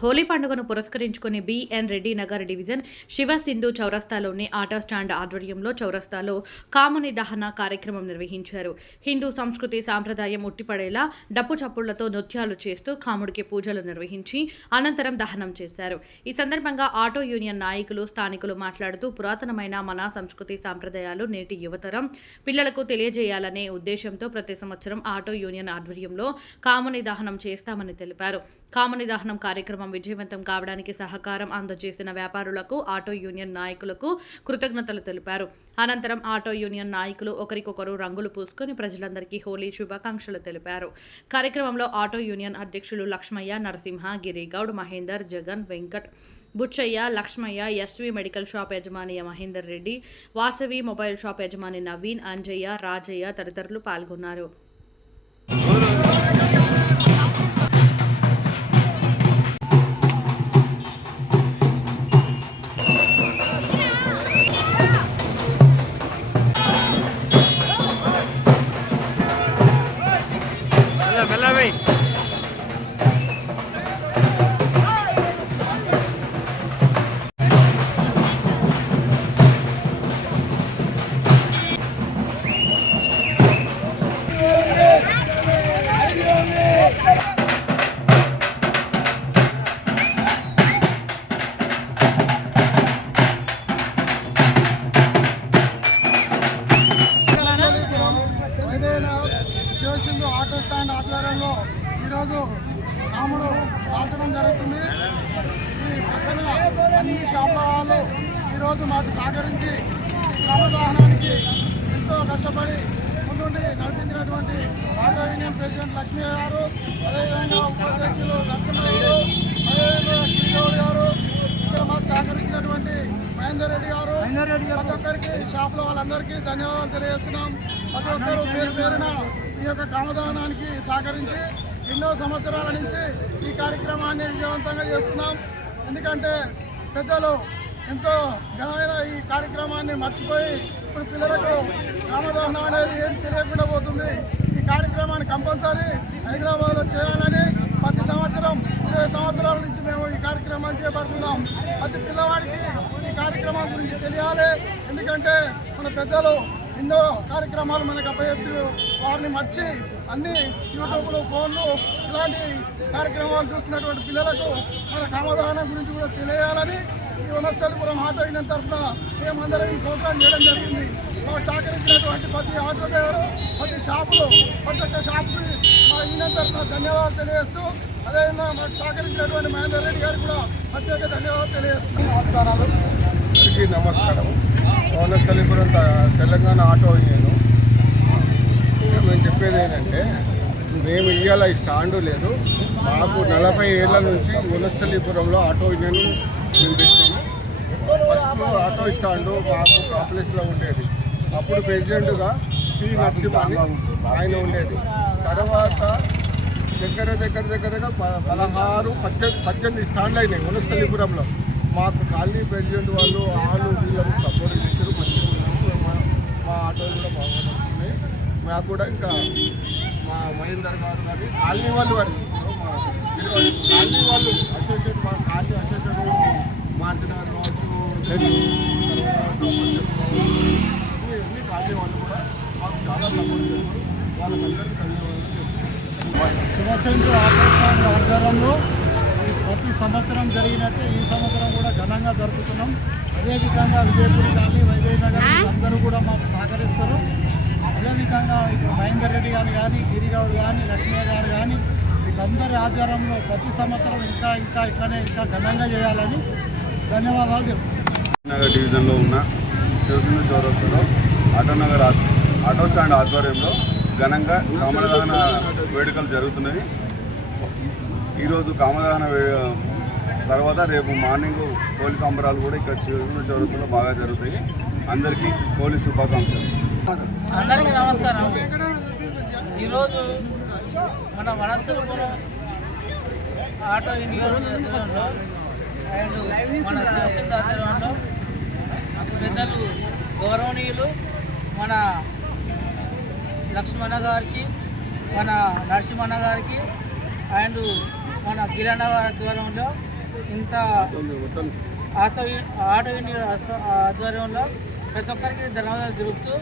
హోలీ పండుగను పురస్కరించుకుని BN Reddy Nagar division Shiva Sindhu చౌరస్తాలోని ఆటో స్టాండ్ ఆధ్వర్యంలో చౌరస్తాలో కాముని దహన కార్యక్రమం నిర్వహించారు. హిందూ సంస్కృతి సాంప్రదాయం ఉట్టిపడేలా డప్పు చప్పుళ్ళతో నృత్యాలు చేస్తూ కాముడికి పూజలు నిర్వహించి అనంతరం దహనం చేశారు. ఈ సందర్భంగా ఆటో యూనియన్ నాయకులు స్థానికులు మాట్లాడుతూ పురాతనమైన మన సంస్కృతి సాంప్రదాయాలు నేటి యువతరం పిల్లలకు తెలియజేయాలనే ఉద్దేశంతో ప్రతి సంవత్సరం ఆటో యూనియన్ ఆధ్వర్యంలో కాముని దహనం చేస్తామని తెలిపారు. కాముని దహనం కార్యక్రమం విజయవంతం కావడానికి సహకారం అందజేసిన వ్యాపారులకు ఆటో యూనియన్ నాయకులకు కృతజ్ఞతలు తెలిపారు. అనంతరం ఆటో యూనియన్ నాయకులు ఒకరికొకరు రంగులు పూసుకొని ప్రజలందరికీ హోలీ శుభాకాంక్షలు తెలిపారు. కార్యక్రమంలో ఆటో యూనియన్ అధ్యక్షులు Lakshmaiah Narasimha Girigoud Mahender Jagan Venkat Buchaiah Lakshmaiah SV medical shop యజమాని మహేందర్ రెడ్డి వాసవి మొబైల్ షాప్ యజమాని నవీన్ అంజయ్య రాజయ్య తదితరులు పాల్గొన్నారు. ఆటో ఆధ్వర్యంలో ఈరోజు రాముడు కాల్చడం జరుగుతుంది. ఈ పక్కన అన్ని షాపుల వాళ్ళు ఈరోజు మాకు సహకరించి ఈ ఎంతో కష్టపడి ముందుండి నడిపించినటువంటి ఆటో యూనియన్ ప్రెసిడెంట్ లక్ష్మీ గారు అదేవిధంగా ఉపాధ్యక్షులు నరసింహ గారు అదేవిధంగా శ్రీగౌడ్ గారు సహకరించినటువంటి మహేందర్ రెడ్డి గారు ప్రతి ఒక్కరికి షాప్లో వాళ్ళందరికీ ధన్యవాదాలు తెలియజేస్తున్నాం. ప్రతి ఒక్కరు పేరు పేరున ఈ యొక్క గ్రామదానానికి సహకరించి ఎన్నో సంవత్సరాల నుంచి ఈ కార్యక్రమాన్ని విజయవంతంగా చేస్తున్నాం. ఎందుకంటే పెద్దలు ఎంతో ఘనమైన ఈ కార్యక్రమాన్ని మర్చిపోయి ఇప్పుడు పిల్లలకు గ్రామదహనం అనేది ఏం తెలియకుండా పోతుంది. ఈ కార్యక్రమాన్ని కంపల్సరీ హైదరాబాద్లో చేయాలని ఇరవై సంవత్సరాల నుంచి మేము ఈ కార్యక్రమాన్ని చేపడుతున్నాం. ప్రతి పిల్లవాడికి ఈ కార్యక్రమం గురించి తెలియాలి. ఎందుకంటే మన పెద్దలు ఎన్నో కార్యక్రమాలు మనకు అప్పచెప్పి వారిని మర్చి అన్ని యూట్యూబ్లు ఫోన్లు ఇలాంటి కార్యక్రమాలు చూస్తున్నటువంటి పిల్లలకు మన కామదహనం గురించి కూడా తెలియాలని ఈ వనస్థలిపురం ఆటో యూనియన్ తరఫున మేమందరం ఈ ప్రోగ్రాం చేయడం జరిగింది. మాకు సహకరించినటువంటి ప్రతి ఆటో డ్రైవరు ప్రతి షాపులు ప్రతి ఒక్క షాపుకి యూనియన్ తరఫున ధన్యవాదాలు తెలియజేస్తూ అదేవిధంగా మాకు సహకరించినటువంటి మహేందర్ రెడ్డి గారికి కూడా ప్రత్యేక ధన్యవాదాలు తెలియజేస్తూ. నమస్కారాలు. అందరికీ నమస్కారం. పవనస్థలిపురం త- తెలంగాణ ఆటో యూనియన్ మేము చెప్పేది ఏంటంటే మేము ఇవాళ ఈ స్టాండు లేదు. మాకు నలభై ఏళ్ళ నుంచి వనస్థలిపురంలో ఆటో యూనియన్ మేము పెట్టాము. ఫస్ట్ ఆటో స్టాండు మాకు కాంప్లెక్స్లో ఉండేది. అప్పుడు ప్రెసిడెంట్గా పి నరసింహని ఆయన ఉండేది. తర్వాత దగ్గర దగ్గర దగ్గర దగ్గర పదహారు పద్దెనిమిది పద్దెనిమిది స్టాండ్లు అయినాయి వనస్థలిపురంలో మాకు కాలనీ ప్రెసిడెంట్ వాళ్ళు వాళ్ళు వీళ్ళని సపోర్ట్ చేశారు. మంచిగా మా మా ఆటోలు కూడా బాగా నడుస్తున్నాయి. మాకు కూడా ఇంకా మా మహేందర్ గారు కానీ కాలనీ వాళ్ళు వారి మా కాలనీ వాళ్ళు అసోసియేట్ మా కాలనీ అసోసియేట్ మార్చినారు కావచ్చు లేదు, తర్వాత మంచిగా కావచ్చు. అన్ని అన్ని కాలనీ వాళ్ళు కూడా మాకు చాలా సపోర్ట్ చేశారు వాళ్ళకందరికీ ధన్యవాదాలు ఆధ్వర్యంలో ప్రతి సంవత్సరం జరిగినట్టే ఈ సంవత్సరం కూడా ఘనంగా జరుపుతున్నాం. అదేవిధంగా విజయపూర్ కానీ వైజయ్ నగర్ అందరూ కూడా మాకు సహకరిస్తారు. అదేవిధంగా ఇప్పుడు మహేందర్ రెడ్డి గారు కానీ గిరిగౌడ్ కానీ లక్ష్మయ్య గారు కానీ వీళ్ళందరి ఆధ్వర్యంలో ప్రతి సంవత్సరం ఇంకా ఇంకా ఇట్లనే ఇంకా ఘనంగా చేయాలని ధన్యవాదాలు చెప్తున్నాను నగర్ డివిజన్లో ఉన్న శివసింధు చౌరస్తాలో ఆటో నగర్ ఆ- ఆటో స్టాండ్ ఆధ్వర్యంలో ఘనంగా కామదహన వేడుకలు జరుగుతున్నాయి ఈరోజు కామదహన తర్వాత రేపు మార్నింగ్ కోలి సంబరాలు కూడా ఇక్కడ శివసింధు చౌరస్తాలో బాగా జరుగుతాయి. అందరికీ కోలి శుభాకాంక్షలు. అందరికీ నమస్కారం. ఈరోజు మన వనస్థలపురం ఆటో యూనియన్ ఆధ్వర్యంలో అండ్ మన శివశక్తి ఆధ్వర్యంలో పెద్దలు గౌరవనీయులు మన లక్ష్మణ గారికి మన నరసింహన్న గారికి అండ్ మన కిరణ్ గారి ఆధ్వర్యంలో ఇంత ఆటో ఆటో యూనియన్ ఆధ్వర్యంలో ప్రతి ఒక్కరికి ధన్యవాదాలు తెలుపుతూ